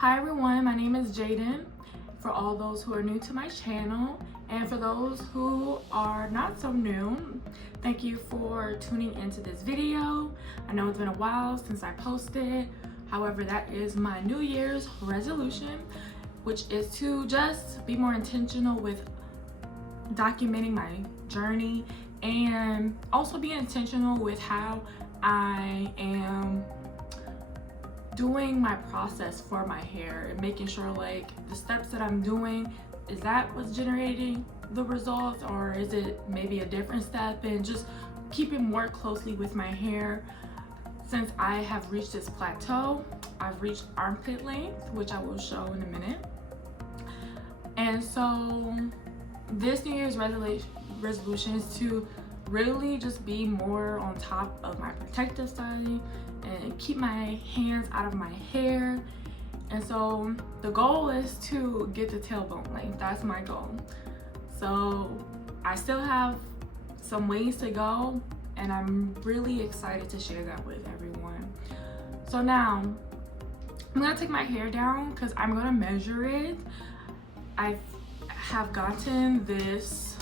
Hi everyone, my name is Jaden. For all those who are new to my channel, and for those who are not so new, thank you for tuning into this video. I know it's been a while since I posted. However, that is my New Year's resolution, which is to just be more intentional with documenting my journey and also be intentional with how I am doing my process for my hair and making sure like the steps that I'm doing, is that what's generating the results, or is it maybe a different step, and just keeping more closely with my hair. Since I have reached this plateau, I've reached armpit length, which I will show in a minute. And so this New Year's resolution is to really just be more on top of my protective styling and keep my hands out of my hair. And so the goal is to get the tailbone length. That's my goal. So I still have some ways to go, and I'm really excited to share that with everyone. So now I'm gonna take my hair down because I'm gonna measure it. I have gotten this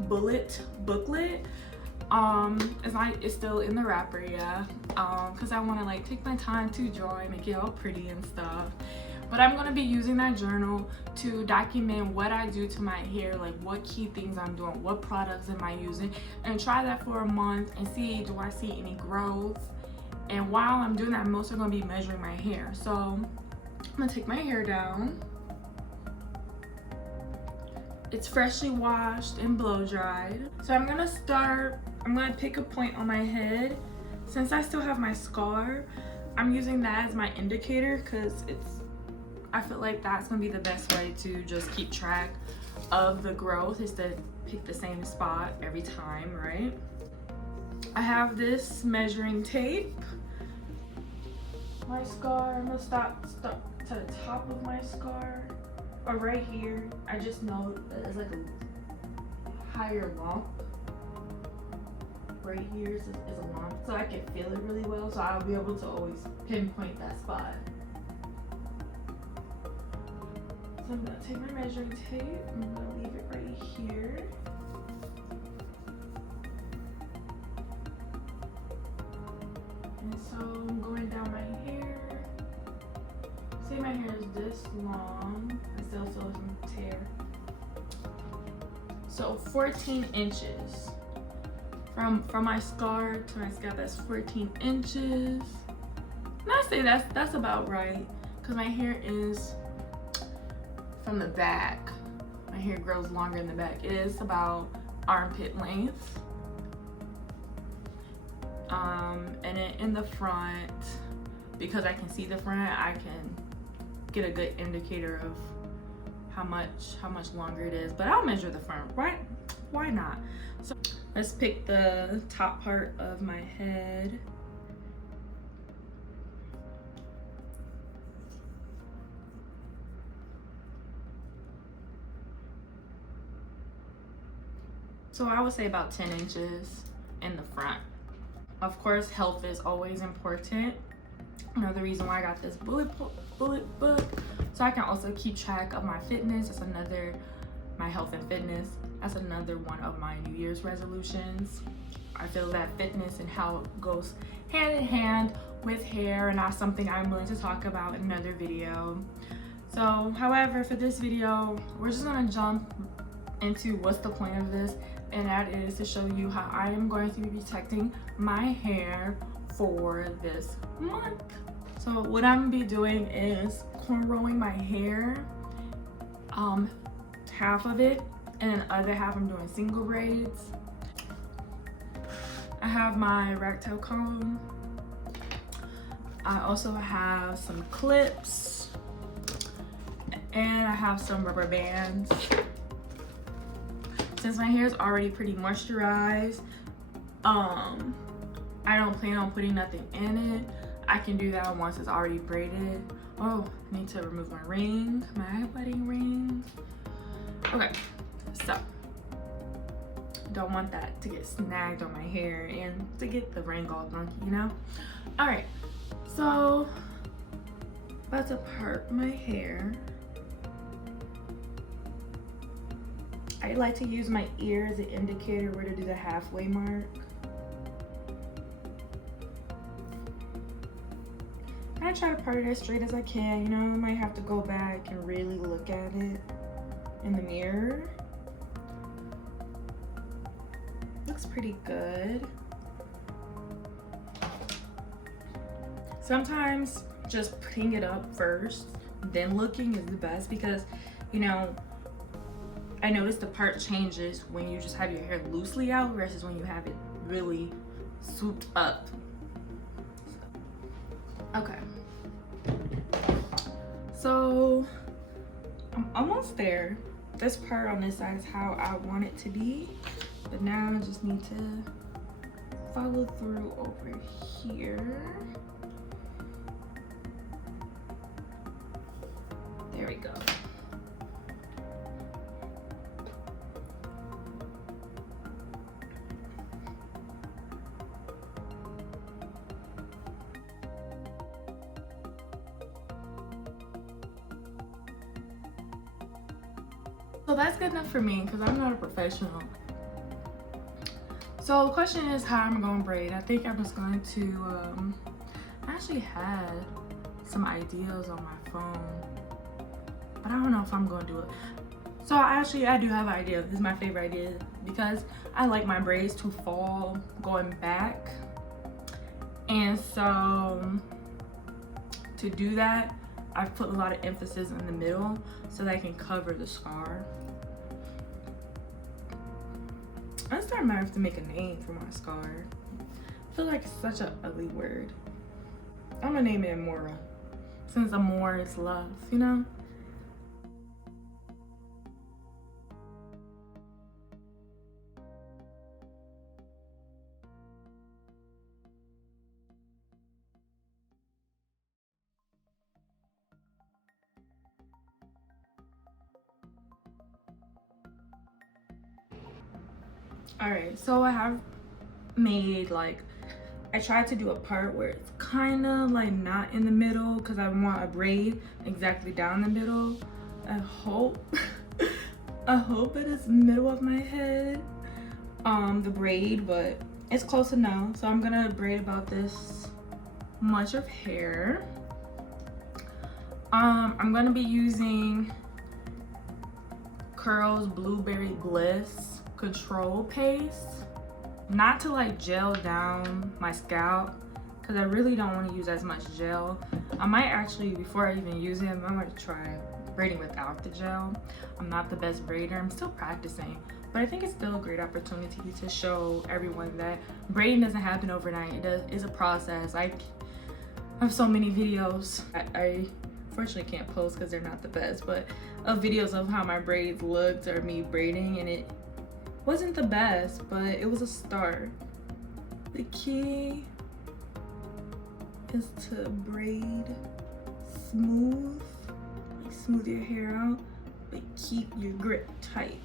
bullet booklet. It's still in the wrapper, yeah, because I want to like take my time to draw and make it all pretty and stuff. But I'm going to be using that journal to document what I do to my hair, like what key things I'm doing, what products am I using, and try that for a month and see, do I see any growth. And while I'm doing that, I'm also going to be measuring my hair. So I'm going to take my hair down. It's freshly washed and blow dried. So I'm gonna pick a point on my head. Since I still have my scar, I'm using that as my indicator because I feel like that's gonna be the best way to just keep track of the growth, is to pick the same spot every time, right? I have this measuring tape. My scar, I'm gonna stop to the top of my scar. Or right here, I just know that it's like a higher lump. Right here is a lump, so I can feel it really well, so I'll be able to always pinpoint that spot. So I'm gonna take my measuring tape, I'm gonna leave it right here. And so I'm going down my hair. Say my hair is this long, I still feel some tear. So 14 inches. From my scar to my scalp, that's 14 inches. And I say that's about right, because my hair is from the back. My hair grows longer in the back. It is about armpit length. And then in the front, because I can see the front, I can get a good indicator of how much longer it is. But I'll measure the front, right? Why not? So let's pick the top part of my head. So I would say about 10 inches in the front. Of course, health is always important. Another reason why I got this bullet book, so I can also keep track of my fitness. That's another, my health and fitness. That's another one of my New Year's resolutions. I feel that fitness and health goes hand in hand with hair, and that's something I'm willing to talk about in another video. So, however, for this video, we're just gonna jump into what's the point of this, and that is to show you how I am going to be protecting my hair for this month. So what I'm gonna be doing is cornrowing my hair, half of it, and then the other half I'm doing single braids. I have my rat tail comb. I also have some clips, and I have some rubber bands. Since my hair is already pretty moisturized, I don't plan on putting nothing in it. I can do that once it's already braided. Oh, I need to remove my ring, my wedding ring. Okay, so don't want that to get snagged on my hair and to get the ring all funky, you know? All right, so About to part my hair. I like to use my ear as an indicator where to do the halfway mark. I try to part it as straight as I can. You know, I might have to go back and really look at it in the mirror. Looks pretty good. Sometimes just putting it up first, then looking is the best because, you know, I noticed the part changes when you just have your hair loosely out versus when you have it really swooped up. Okay. So I'm almost there. This part on this side is how I want it to be, but now I just need to follow through over here. There we go. So that's good enough for me because I'm not a professional. So the question is how I'm going to braid. I think I'm just going to, I actually had some ideas on my phone, but I don't know if I'm going to do it. So I do have an idea. This is my favorite idea because I like my braids to fall going back. And so to do that, I've put a lot of emphasis in the middle so that I can cover the scar. I'm starting to have to make a name for my scar. I feel like it's such an ugly word. I'm gonna name it Amora, since Amor is love, you know? All right, so I have made like, I tried to do a part where it's kind of like not in the middle because I want a braid exactly down the middle. I hope it is middle of my head, the braid, but it's close enough. So I'm gonna braid about this much of hair. I'm gonna be using Curls Blueberry Bliss Control Paste, not to like gel down my scalp because I really don't want to use as much gel. I might actually, before I even use it, I might try braiding without the gel. I'm not the best braider, I'm still practicing, but I think it's still a great opportunity to show everyone that braiding doesn't happen overnight. It's a process. I have so many videos I unfortunately can't post because they're not the best, but of videos of how my braids looked or me braiding, and it wasn't the best, but it was a start. The key is to braid smooth, like smooth your hair out, but keep your grip tight.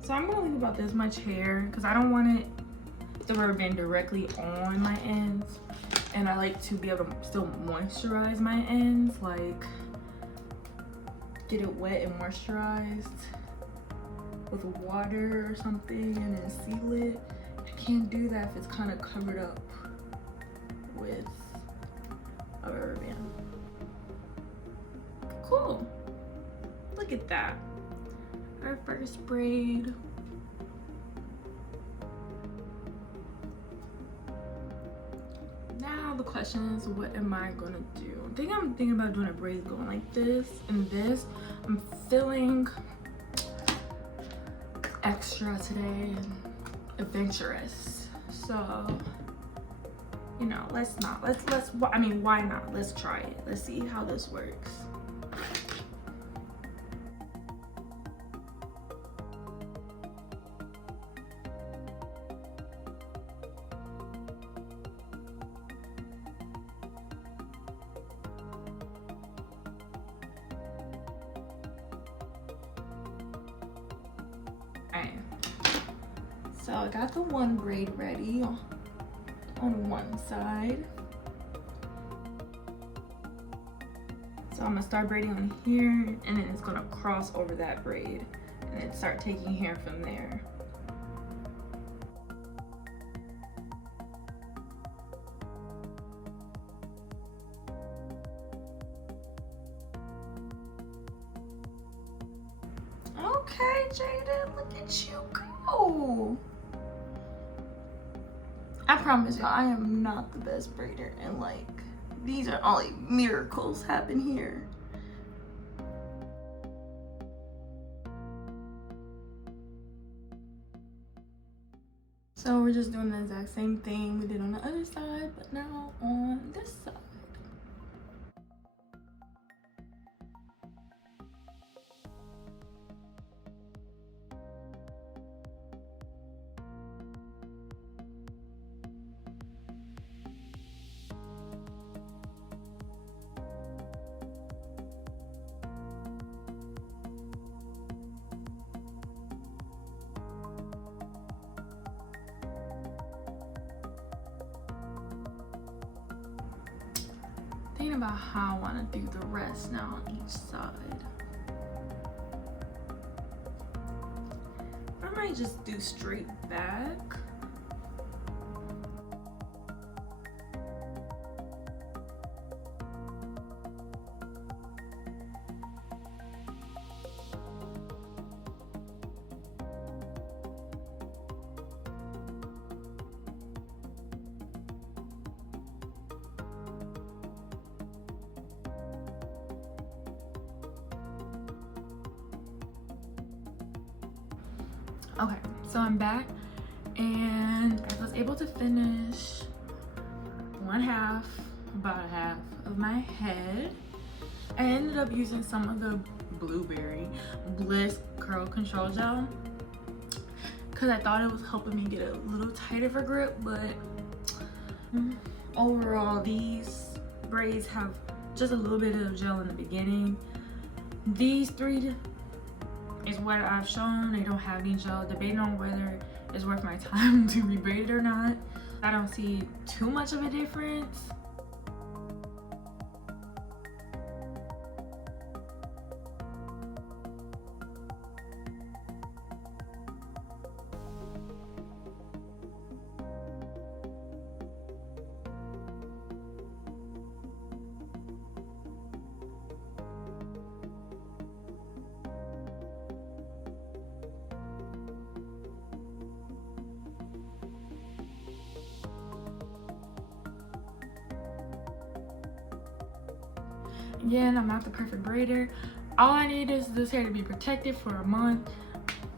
So I'm gonna leave about this much hair because I don't want it, the rubber band directly on my ends, and I like to be able to still moisturize my ends, like get it wet and moisturized with water or something and then seal it. I can't do that if it's kind of covered up with a rubber band. Cool, look at that. Our first braid. Now the question is, what am I gonna do? I think I'm thinking about doing a braid going like this and this. I'm feeling extra today and adventurous. So, you know, I mean, why not? Let's try it. Let's see how this works. Alright, so I got the one braid ready on one side. So I'm gonna start braiding on here, and then it's gonna cross over that braid and then start taking hair from there. Okay, Jaden, look at you go. I promise you, I am not the best braider, and like, these are only miracles happen here. So we're just doing the exact same thing we did on the other side, but now on this side. Thinking about how I want to do the rest now on each side. I might just do straight back. Okay, so I'm back and I was able to finish about half of my head. I ended up using some of the Blueberry Bliss Curl Control Gel because I thought it was helping me get a little tighter of a grip, but overall these braids have just a little bit of gel in the beginning. These three is what I've shown. They don't have any gel. Debating on whether it's worth my time to rebraid it or not. I don't see too much of a difference. Again, I'm not the perfect braider. All I need is this hair to be protected for a month,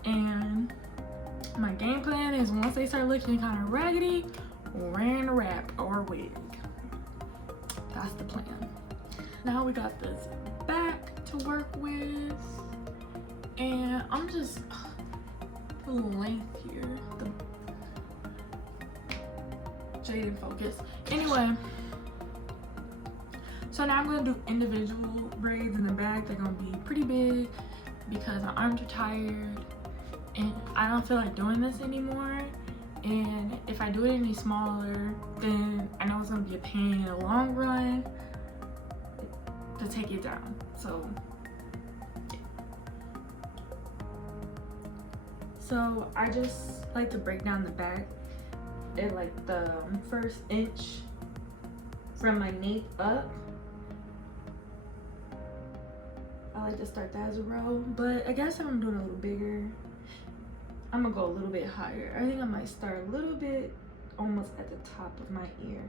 and my game plan is once they start looking kind of raggedy, wearing a wrap or a wig. That's the plan. Now we got this back to work with, and I'm just the length here. Jaden focus. Anyway. So now I'm gonna do individual braids in the back. They're gonna be pretty big because my arms are tired and I don't feel like doing this anymore. And if I do it any smaller, then I know it's gonna be a pain in the long run to take it down. So, yeah. So I just like to break down the back at like the first inch from my nape up. I like to start that as a row, but I guess if I'm doing a little bigger, I'm gonna go a little bit higher. I think I might start a little bit almost at the top of my ear.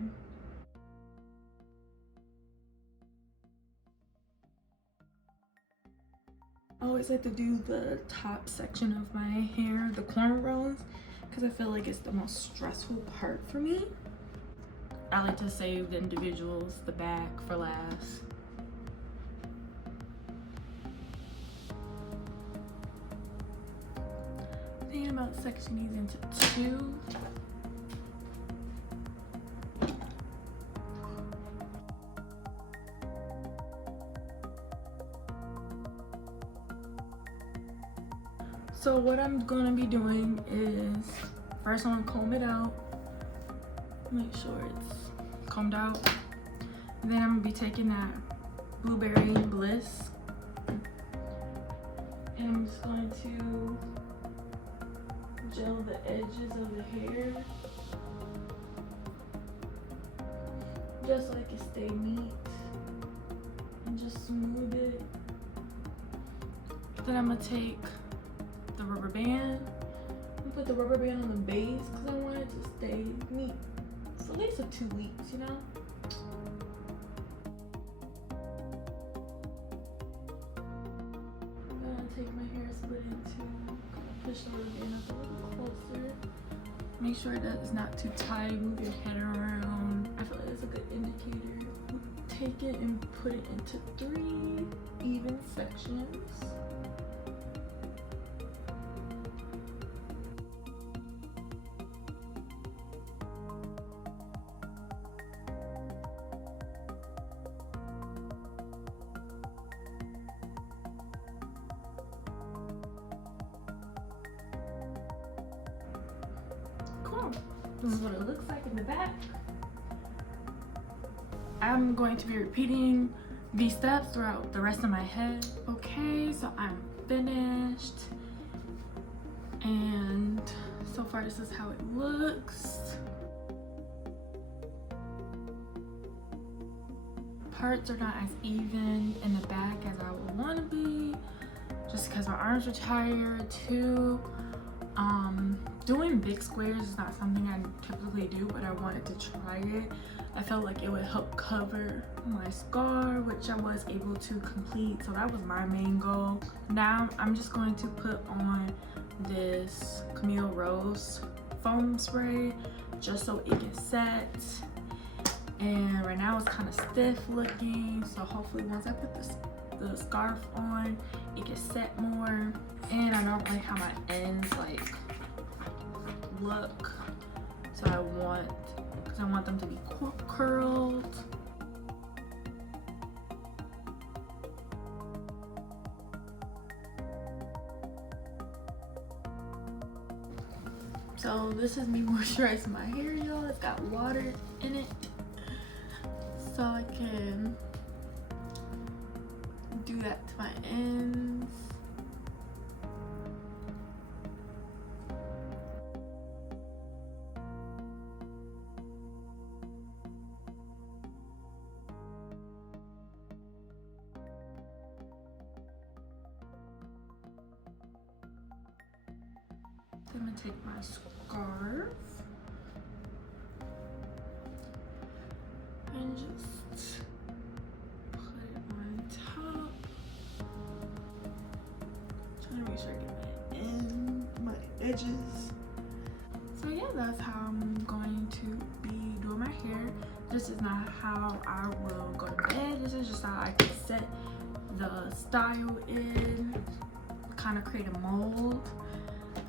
I always like to do the top section of my hair, the cornrows, because I feel like it's the most stressful part for me. I like to save the individuals, the back, for last. Thinking about sectioning these into two. So what I'm gonna be doing is first I'm gonna comb it out, make sure it's combed out, and then I'm gonna be taking that Blueberry Bliss and I'm just going to gel the edges of the hair just so it can stay neat and just smooth it. Then I'm gonna take the rubber band and put the rubber band on the base because I want it to stay neat for at least 2 weeks, you know? I'm gonna take my hair split into, push the rubber band up a little closer. Make sure that it's not too tight, move your head around. I feel like that's a good indicator. Take it and put it into 3 even sections. This is what it looks like in the back. I'm going to be repeating these steps throughout the rest of my head. Okay, so I'm finished. And so far this is how it looks. Parts are not as even in the back as I would want to be, just because my arms are tired too. Doing big squares is not something I typically do, but I wanted to try it. I felt like it would help cover my scar, which I was able to complete, so that was my main goal. Now I'm just going to put on this Camille Rose foam spray just so it can set. And right now it's kind of stiff looking, so hopefully once I put the scarf on, it can set more. And I don't like how my ends like look, so I want them to be curled. So this is me moisturizing my hair, y'all. It's got water in it, so I can do that to my ends. I'm gonna take my scarf and just put it on top. Trying to make sure I get my edges. So yeah, that's how I'm going to be doing my hair. This is not how I will go to bed. This is just how I can set the style in, kind of create a mold.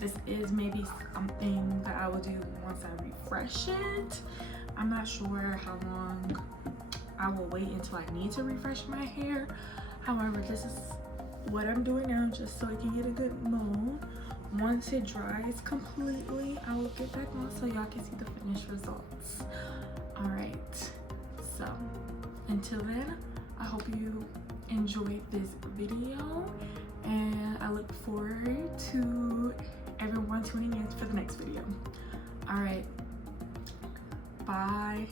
This is maybe something that I will do once I refresh it. I'm not sure how long I will wait until I need to refresh my hair. However, this is what I'm doing now just so I can get a good mold. Once it dries completely, I will get back on so y'all can see the finished results. All right, so until then, I hope you enjoyed this video and I look forward to everyone tuning in for the next video. All right, bye.